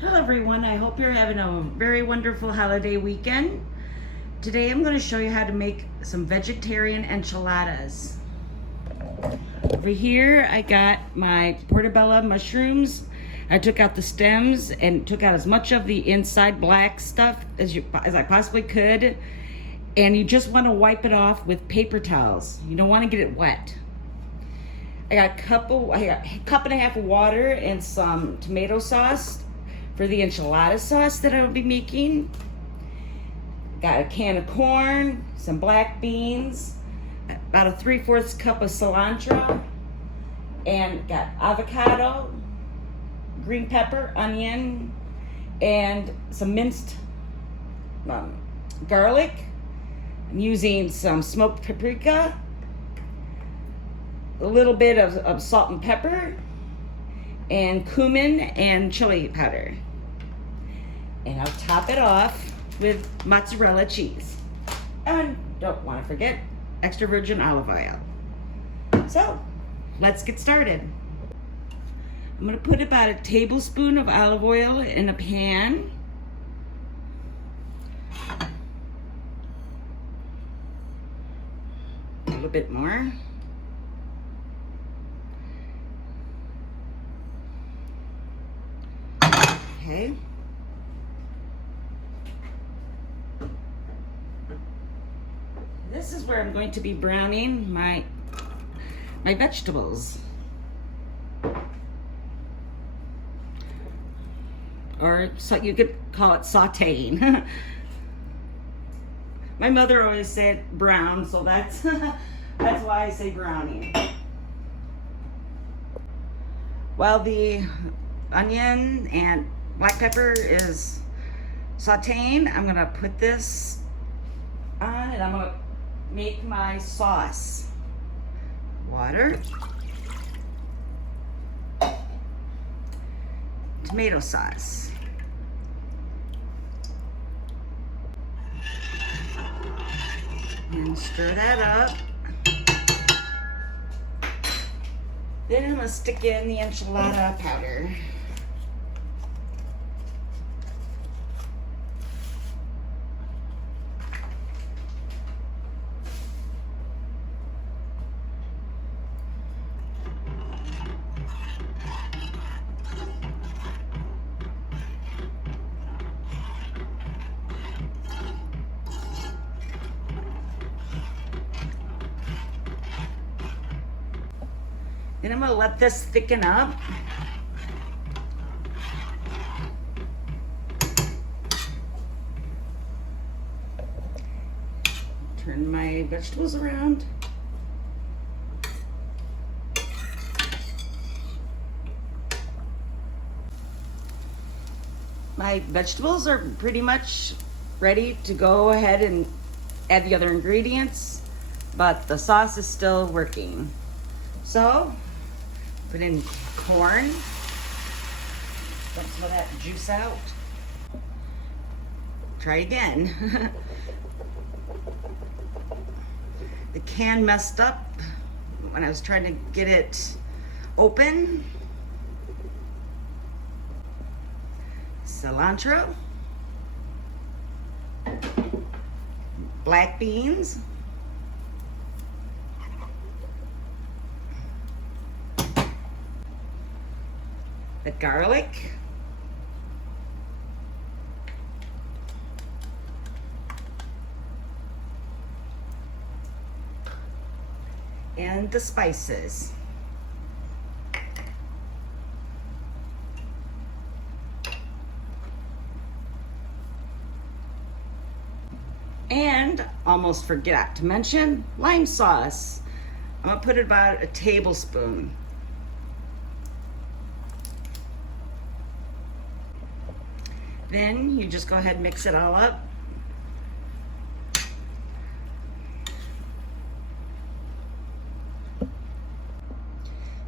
Hello everyone, I hope you're having a very wonderful holiday weekend. Today I'm going to show you how to make some vegetarian enchiladas. Over here I got my Portobello mushrooms. I took out the stems and took out as much of the inside black stuff as I possibly could. And you just want to wipe it off with paper towels. You don't want to get it wet. I got a cup and a half of water and some tomato sauce for the enchilada sauce that I will be making. Got a can of corn, some black beans, about a 3/4 cup of cilantro, and got avocado, green pepper, onion, and some minced garlic. I'm using some smoked paprika, a little bit of salt and pepper, and cumin and chili powder. And I'll top it off with mozzarella cheese. And don't want to forget extra virgin olive oil. So, let's get started. I'm going to put about a tablespoon of olive oil in a pan. A little bit more. Okay. This is where I'm going to be browning my vegetables. Or so you could call it sautéing. My mother always said brown, so that's that's why I say browning. While the onion and black pepper is sautéing, I'm gonna put this on and I'm gonna make my sauce. Water, tomato sauce, and stir that up. Then I'm gonna stick in the enchilada powder. Then I'm going to let this thicken up. Turn my vegetables around. My vegetables are pretty much ready to go ahead and add the other ingredients, but the sauce is still working. So, put in corn, dump some of that juice out. Try again. The can messed up when I was trying to get it open. Cilantro, black beans, the garlic, and the spices. And almost forgot to mention lime sauce. I'm gonna put about a tablespoon. Then you just go ahead and mix it all up.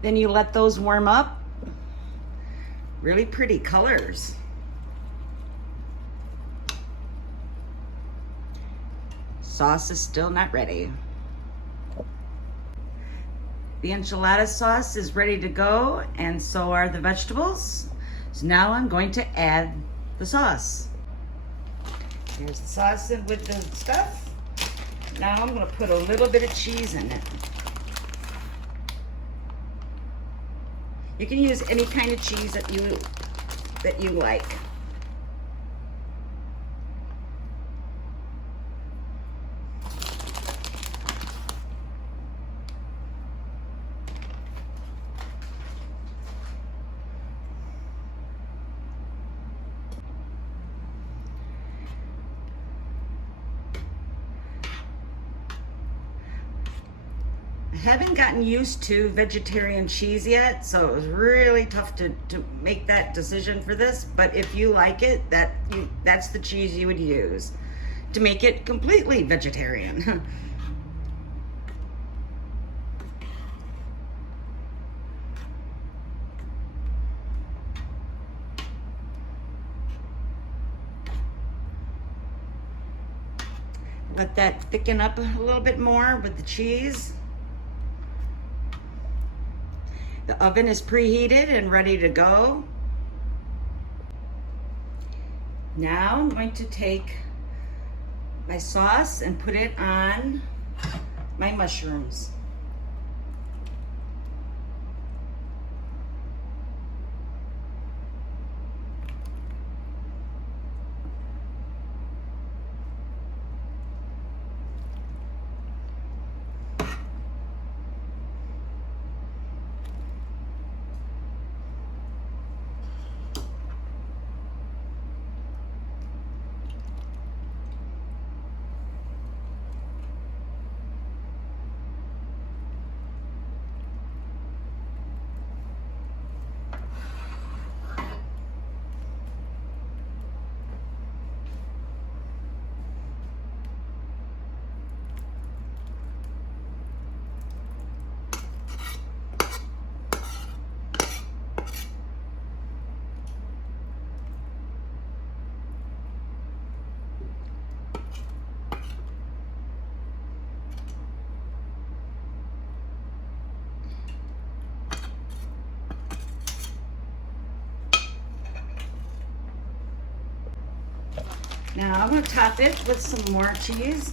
Then you let those warm up. Really pretty colors. Sauce is still not ready. The enchilada sauce is ready to go, and so are the vegetables. So now I'm going to add the sauce. Here's the sauce in with the stuff. Now I'm going to put a little bit of cheese in it. You can use any kind of cheese that you like. I haven't gotten used to vegetarian cheese yet, so it was really tough to make that decision for this. But if you like it, that's the cheese you would use to make it completely vegetarian. Let that thicken up a little bit more with the cheese. The oven is preheated and ready to go. Now I'm going to take my sauce and put it on my mushrooms. Now I'm going to top it with some more cheese.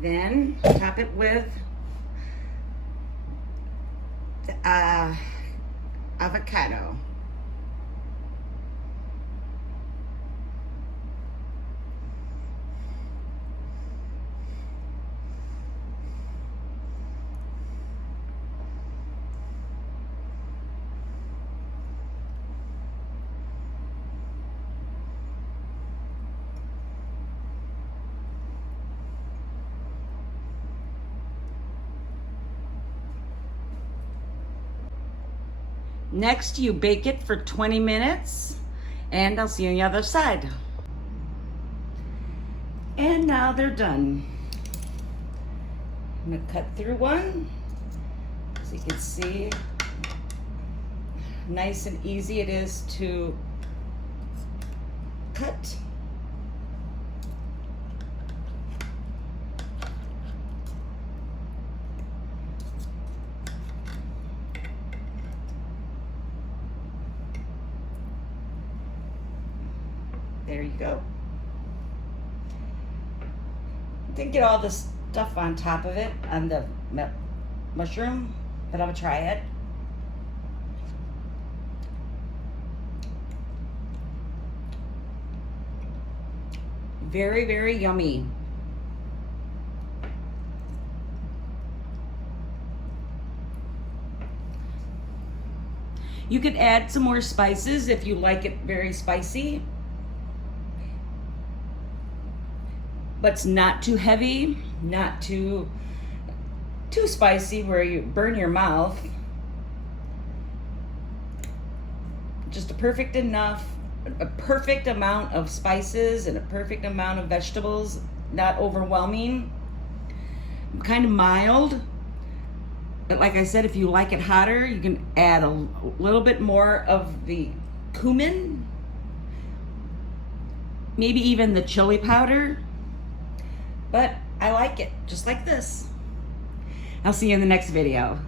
Then top it with avocado. Next, you bake it for 20 minutes, and I'll see you on the other side. And now they're done. I'm gonna cut through one, so you can see nice and easy it is to cut. There you go. Didn't get all the stuff on top of it, on the mushroom, but I'm gonna try it. Very, very yummy. You could add some more spices if you like it very spicy. But it's not too heavy, not too spicy where you burn your mouth. Just a perfect amount of spices and a perfect amount of vegetables, not overwhelming. kind of mild. But like I said, if you like it hotter, you can add a little bit more of the cumin, maybe even the chili powder. But I like it just like this. I'll see you in the next video.